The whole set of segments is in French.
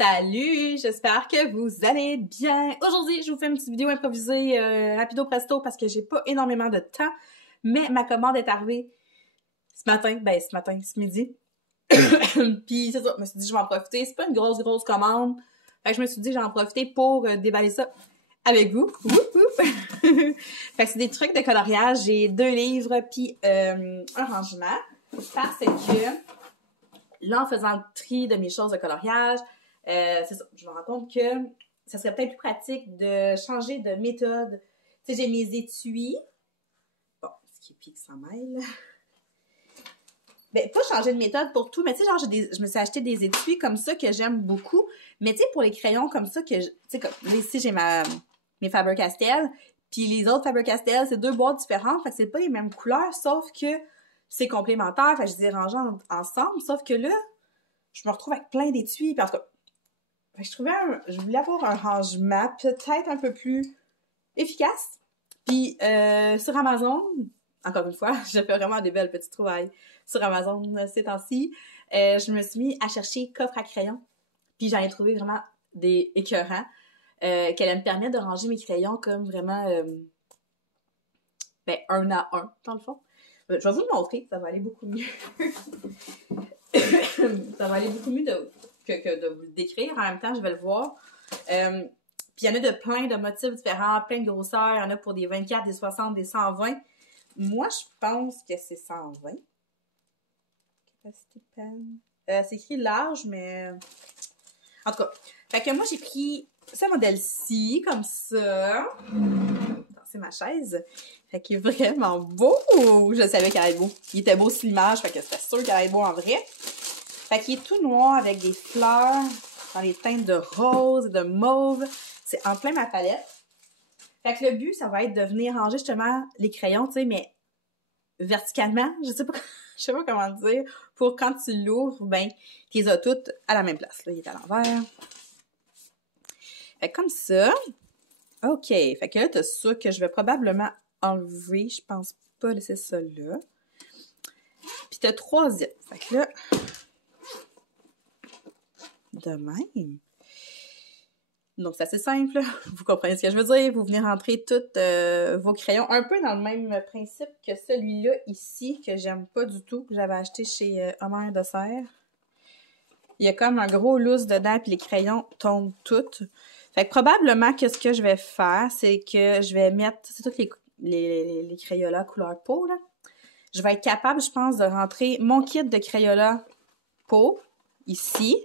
Salut, j'espère que vous allez bien. Aujourd'hui, je vous fais une petite vidéo improvisée rapido presto parce que j'ai pas énormément de temps, mais ma commande est arrivée ce midi. Puis c'est ça, je me suis dit je vais en profiter. C'est pas une grosse commande. Fait que je me suis dit j'en profiter pour déballer ça avec vous. Fait que c'est des trucs de coloriage. J'ai 2 livres puis un rangement. Parce que là, en faisant le tri de mes choses de coloriage, c'est ça, je me rends compte que ça serait peut-être plus pratique de changer de méthode. Tu sais, j'ai mes étuis. Bon, ce qui pique s'en mêle. Ben, pas changer de méthode pour tout, mais tu sais, genre, je me suis acheté des étuis comme ça que j'aime beaucoup. Mais tu sais, pour les crayons comme ça, tu sais, comme ici, j'ai mes Faber-Castell. Puis les autres Faber-Castell, c'est 2 boîtes différentes. Fait que c'est pas les mêmes couleurs, sauf que c'est complémentaire. Fait que je les ai rangés ensemble. Sauf que là, je me retrouve avec plein d'étuis. Parce que je voulais avoir un rangement peut-être un peu plus efficace. Puis sur Amazon, encore une fois, je fais vraiment des belles petites trouvailles sur Amazon ces temps-ci. Je me suis mis à chercher coffre à crayons. Puis j'en ai trouvé vraiment des écœurants. Qu'elle me permet de ranger mes crayons comme vraiment un à un, dans le fond. Je vais vous le montrer, ça va aller beaucoup mieux. Ça va aller beaucoup mieux que de vous le décrire. En même temps, je vais le voir. Puis il y en a de plein de motifs différents, plein de grosseurs. Il y en a pour des 24, des 60, des 120. Moi, je pense que c'est 120. Capacité peine. C'est écrit large, mais... En tout cas, fait que moi, j'ai pris ce modèle-ci, comme ça. C'est ma chaise. Fait qu'il est vraiment beau. Je savais qu'il allait être beau. Il était beau sur l'image, fait que c'était sûr qu'il allait être beau en vrai. Fait qu'il est tout noir avec des fleurs dans les teintes de rose et de mauve. C'est en plein ma palette. Fait que le but, ça va être de venir ranger justement les crayons, tu sais, mais verticalement. Je sais pas comment dire. Pour quand tu l'ouvres, ben, tu les as toutes à la même place. Là, il est à l'envers. Fait que comme ça. OK. Fait que là, t'as ça que je vais probablement enlever. Je pense pas laisser ça là. Puis t'as 3 zips. Fait que là, de même. Donc, c'est assez simple. Vous comprenez ce que je veux dire. Vous venez rentrer tous vos crayons. Un peu dans le même principe que celui-là ici, que j'aime pas du tout, que j'avais acheté chez Homer de Serre. Il y a comme un gros lousse dedans, puis les crayons tombent toutes. Fait que probablement que ce que je vais faire, c'est que je vais mettre... C'est tous les Crayolas couleur peau, là. Je vais être capable, je pense, de rentrer mon kit de Crayola peau, ici.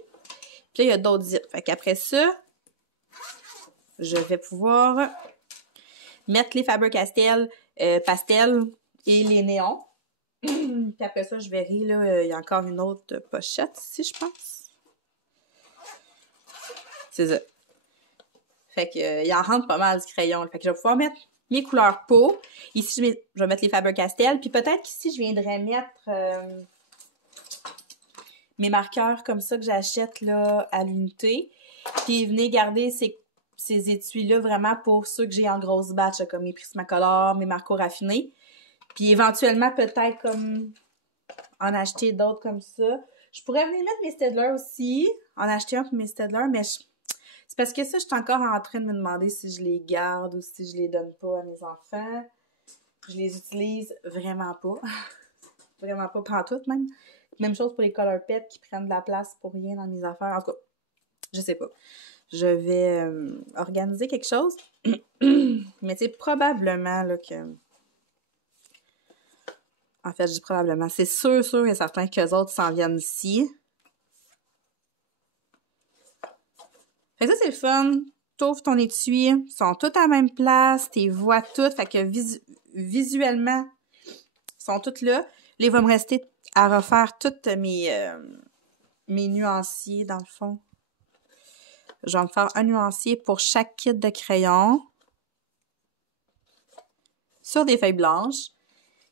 Puis là, il y a d'autres zips. Fait qu'après ça, je vais pouvoir mettre les Faber-Castell pastel et les néons. Puis après ça, je verrai, là, il y a encore une autre pochette ici, je pense. C'est ça. Fait que, il en rentre pas mal du crayon. Fait que je vais pouvoir mettre mes couleurs peau. Ici, je vais mettre les Faber-Castell. Puis peut-être qu'ici, je viendrais mettre mes marqueurs comme ça que j'achète là à l'unité. Puis venez garder ces étuis-là vraiment pour ceux que j'ai en grosse batch, là, comme mes Prismacolor, mes Marco raffinés. Puis éventuellement, peut-être comme en acheter d'autres comme ça. Je pourrais venir mettre mes Staedtler aussi. En acheter un pour mes Staedtler, mais c'est parce que ça, je suis encore en train de me demander si je les garde ou si je les donne pas à mes enfants. Je les utilise vraiment pas. Vraiment pas, pantoute même. Même chose pour les Color Pets qui prennent de la place pour rien dans mes affaires. En tout cas, je sais pas. Je vais organiser quelque chose. Mais tu sais, probablement là, que... En fait, je dis probablement. C'est sûr et certain qu'eux autres s'en viennent ici. Fait que ça, c'est le fun. T'ouvres ton étui. Ils sont tous à la même place. Tu les vois toutes. Fait que visuellement, ils sont toutes là. Là, il va me rester à refaire toutes mes nuanciers, dans le fond. Je vais me faire un nuancier pour chaque kit de crayon. Sur des feuilles blanches.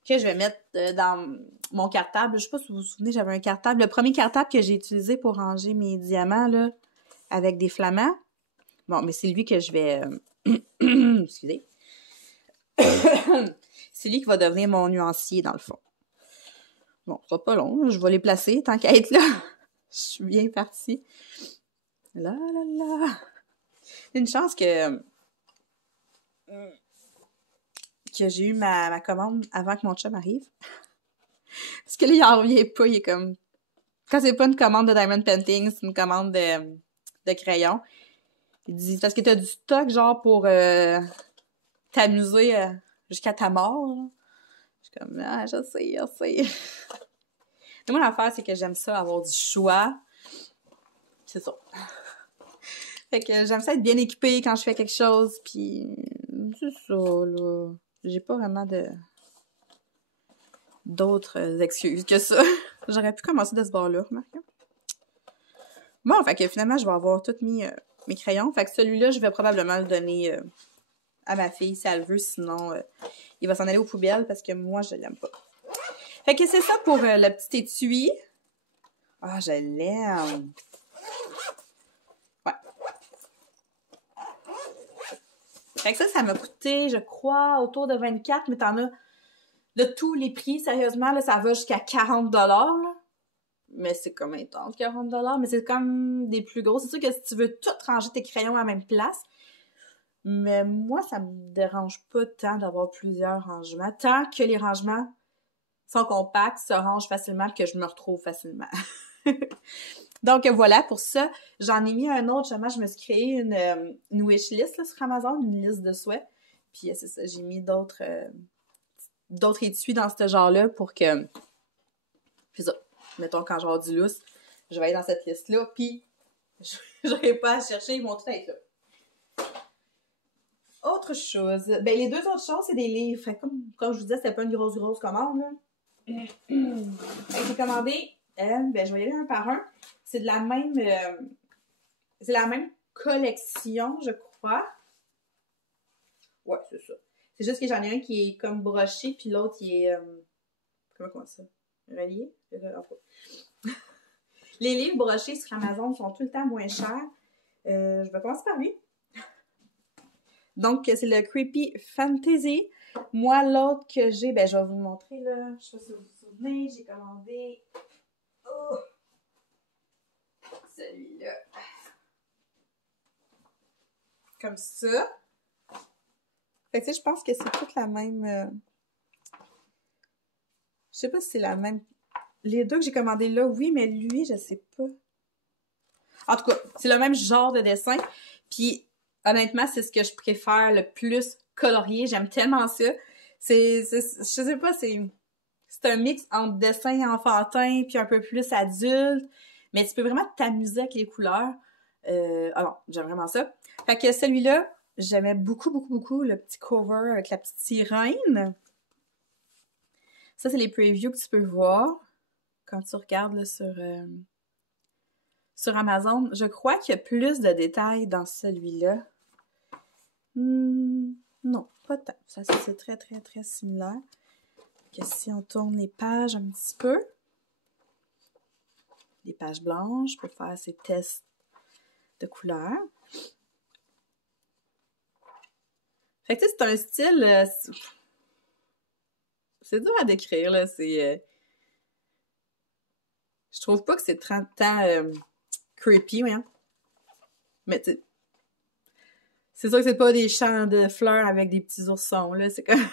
Que je vais mettre dans mon cartable. Je sais pas si vous vous souvenez, j'avais un cartable. Le premier cartable que j'ai utilisé pour ranger mes diamants, là, avec des flamants. Bon, mais c'est lui que je vais... Excusez. C'est lui qui va devenir mon nuancier, dans le fond. Bon, ça sera pas long. Je vais les placer, tant qu'à être là. Je suis bien partie. Là, là, là. Une chance que j'ai eu ma commande avant que mon chum arrive. Parce que là, il en revient pas. Il est comme... Quand c'est pas une commande de Diamond Painting, c'est une commande de crayon. Il dit, parce que t'as du stock, genre, pour t'amuser jusqu'à ta mort. Là. Je suis comme, ah, je sais. Mais moi, l'affaire, c'est que j'aime ça, avoir du choix. C'est ça. Fait que j'aime ça être bien équipée quand je fais quelque chose, puis c'est ça, là. J'ai pas vraiment d'autres excuses que ça. J'aurais pu commencer de ce bord-là, remarque. Bon, fait que finalement, je vais avoir tous mis mes crayons. Fait que celui-là, je vais probablement le donner à ma fille si elle veut, sinon il va s'en aller aux poubelles parce que moi, je l'aime pas. Fait que c'est ça pour le petit étui. Ah, je l'aime! Ouais. Fait que ça m'a coûté, je crois, autour de 24, mais t'en as de tous les prix, sérieusement, là, ça va jusqu'à 40$, là. Mais c'est comme intense, 40$, mais c'est comme des plus gros. C'est sûr que si tu veux tout ranger tes crayons à la même place, mais moi, ça me dérange pas tant d'avoir plusieurs rangements, tant que les rangements sont compacts, se rangent facilement, que je me retrouve facilement. Donc voilà, pour ça, j'en ai mis un autre, justement, je me suis créé une wishlist là, sur Amazon, une liste de souhaits. Puis c'est ça, j'ai mis d'autres étuis dans ce genre-là pour que... Puis ça, mettons, quand j'aurai du lousse, je vais aller dans cette liste-là, puis j'aurai pas à chercher, ils vont tout être là. Autre chose, ben les deux autres choses, c'est des livres. Fait comme je vous disais, c'était pas une grosse commande, là. J'ai commandé, ben je vais y aller un par un. C'est de la même collection, je crois. Ouais, c'est ça. C'est juste que j'en ai un qui est comme broché, puis l'autre, il est... comment ça? Relié? Les livres brochés sur Amazon sont tout le temps moins chers. Je vais commencer par lui. Donc, c'est le Creepy Fantasy. Moi, l'autre que j'ai, ben je vais vous le montrer, là. Je sais pas si vous vous souvenez, j'ai commandé... Oh! Celui-là. Comme ça. Fait que tu sais, je pense que c'est toute la même... Je sais pas si c'est la même... Les deux que j'ai commandés là, oui, mais lui, je sais pas. En tout cas, c'est le même genre de dessin. Puis, honnêtement, c'est ce que je préfère le plus colorier. J'aime tellement ça. Je sais pas, c'est un mix entre dessin enfantin puis un peu plus adulte. Mais tu peux vraiment t'amuser avec les couleurs. Alors, j'aime vraiment ça. Fait que celui-là, j'aimais beaucoup le petit cover avec la petite sirène. Ça, c'est les previews que tu peux voir quand tu regardes là, sur Amazon. Je crois qu'il y a plus de détails dans celui-là. Non, pas tant. Ça, c'est très similaire. Que si on tourne les pages un petit peu, les pages blanches, je peux faire ces tests de couleurs. Fait que tu sais, c'est un style... c'est dur à décrire, là. C'est... je trouve pas que c'est 30 ans creepy, oui, hein? Mais tu sais... C'est sûr que c'est pas des champs de fleurs avec des petits oursons, là. C'est comme...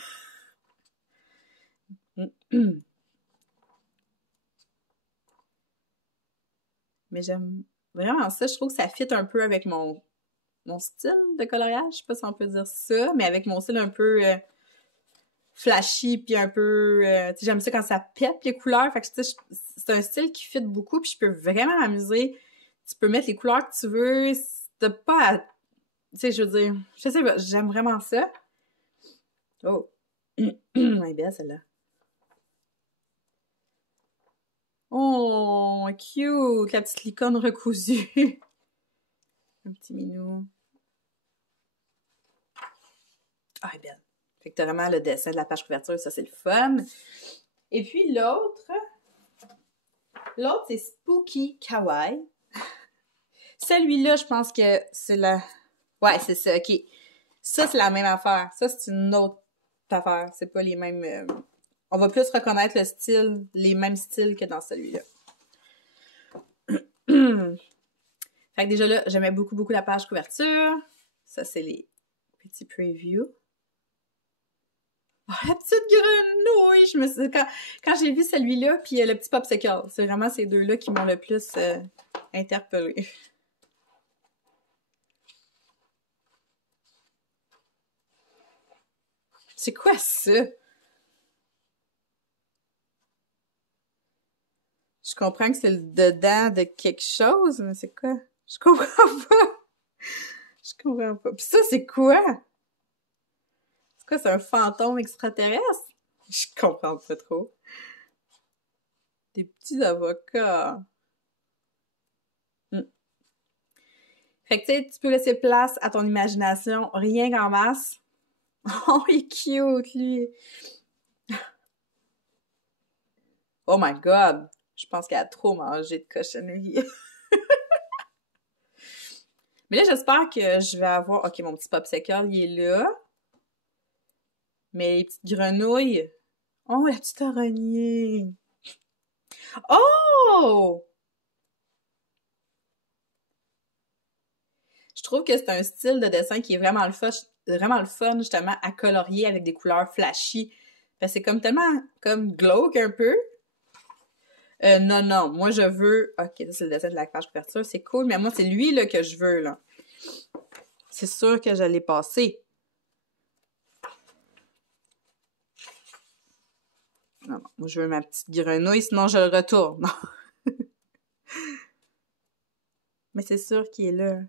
Mais j'aime vraiment ça. Je trouve que ça fit un peu avec mon style de coloriage. Je sais pas si on peut dire ça, mais avec mon style un peu flashy, puis un peu... tu sais, j'aime ça quand ça pète les couleurs. Fait que tu sais, c'est un style qui fit beaucoup, puis je peux vraiment m'amuser. Tu peux mettre les couleurs que tu veux. T'as pas à... Tu sais, je veux dire... Je sais pas, j'aime vraiment ça. Oh! Elle est belle, celle-là. Oh, cute! La petite licorne recousue. Un petit minou. Ah, elle est belle. Fait que t'as vraiment le dessin de la page couverture, ça c'est le fun. Et puis l'autre, c'est Spooky Kawaii. Celui-là, je pense que c'est la... Ouais, c'est ça, ok. Ça, c'est la même affaire. Ça, c'est une autre affaire. C'est pas les mêmes... On va plus reconnaître le style, les mêmes styles que dans celui-là. Fait que déjà là, j'aimais beaucoup, beaucoup la page couverture. Ça, c'est les petits previews. Oh, la petite grenouille! Je me suis... Quand j'ai vu celui-là, puis le petit popsicle, c'est vraiment ces deux-là qui m'ont le plus interpellée. C'est quoi ça? Je comprends que c'est le dedans de quelque chose, mais c'est quoi? Je comprends pas. Je comprends pas. Puis ça, c'est quoi? C'est quoi, c'est un fantôme extraterrestre? Je comprends pas trop. Des petits avocats. Fait que tu sais, tu peux laisser place à ton imagination, rien qu'en masse. Oh, il est cute, lui! Oh my god! Je pense qu'elle a trop mangé de cochonnerie. Mais là, j'espère que je vais avoir... Ok, mon petit popsicle, il est là. Mais les petites grenouilles... Oh, la petite araignée! Oh! Je trouve que c'est un style de dessin qui est vraiment le fun, justement, à colorier avec des couleurs flashy. Parce que c'est comme tellement comme glauque un peu. Non, moi je veux... Ok, ça c'est le dessin de la page couverture, c'est cool, mais moi c'est lui là que je veux, là. C'est sûr que je l'ai passé. Non, moi je veux ma petite grenouille, sinon je le retourne. Mais c'est sûr qu'il est là.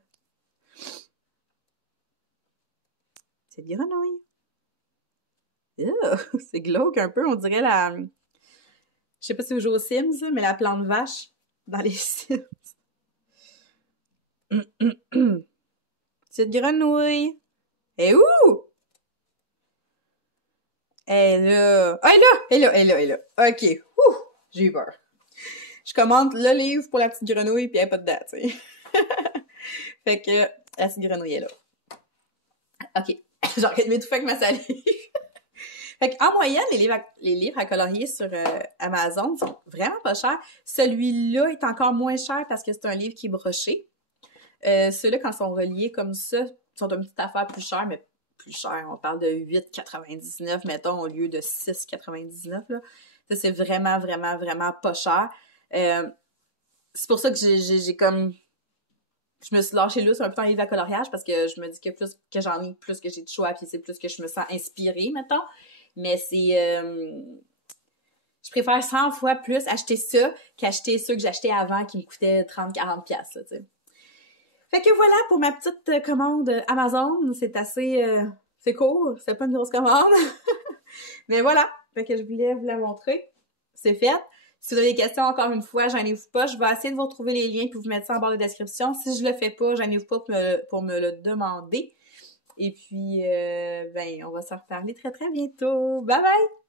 C'est une grenouille. C'est glauque un peu, on dirait la... Je sais pas si vous jouez aux Sims, mais la plante vache dans les Sims. Petite grenouille. Et où? Elle est là. Ah, elle est là. OK. Ouh, j'ai eu peur. Je commande le livre pour la petite grenouille, puis elle n'est pas dedans, tu sais. Fait que la petite grenouille est là. OK. J'ai arrêté de m'étouffer avec ma salive. Fait qu'en moyenne, les livres à colorier sur Amazon sont vraiment pas chers. Celui-là est encore moins cher parce que c'est un livre qui est broché. Ceux-là, quand ils sont reliés comme ça, sont une petite affaire plus chère, mais plus cher. On parle de 8,99, mettons, au lieu de 6,99, là. Ça, c'est vraiment, vraiment, vraiment pas cher. C'est pour ça que j'ai comme... Je me suis lâchée là sur un peu en livre à coloriage parce que je me dis que plus que j'en ai, plus que j'ai de choix, puis c'est plus que je me sens inspirée, mettons. Mais c'est... je préfère 100 fois plus acheter ça qu'acheter ceux que j'achetais avant qui me coûtaient 30-40$, là, tu sais. Fait que voilà pour ma petite commande Amazon. C'est assez... c'est court, c'est pas une grosse commande. Mais voilà, fait que je voulais vous la montrer. C'est fait. Si vous avez des questions, encore une fois, gênez-vous pas. Je vais essayer de vous retrouver les liens puis vous mettre ça en barre de description. Si je le fais pas, gênez-vous pas pour me le demander. Et puis, ben, on va se reparler très, très bientôt. Bye bye!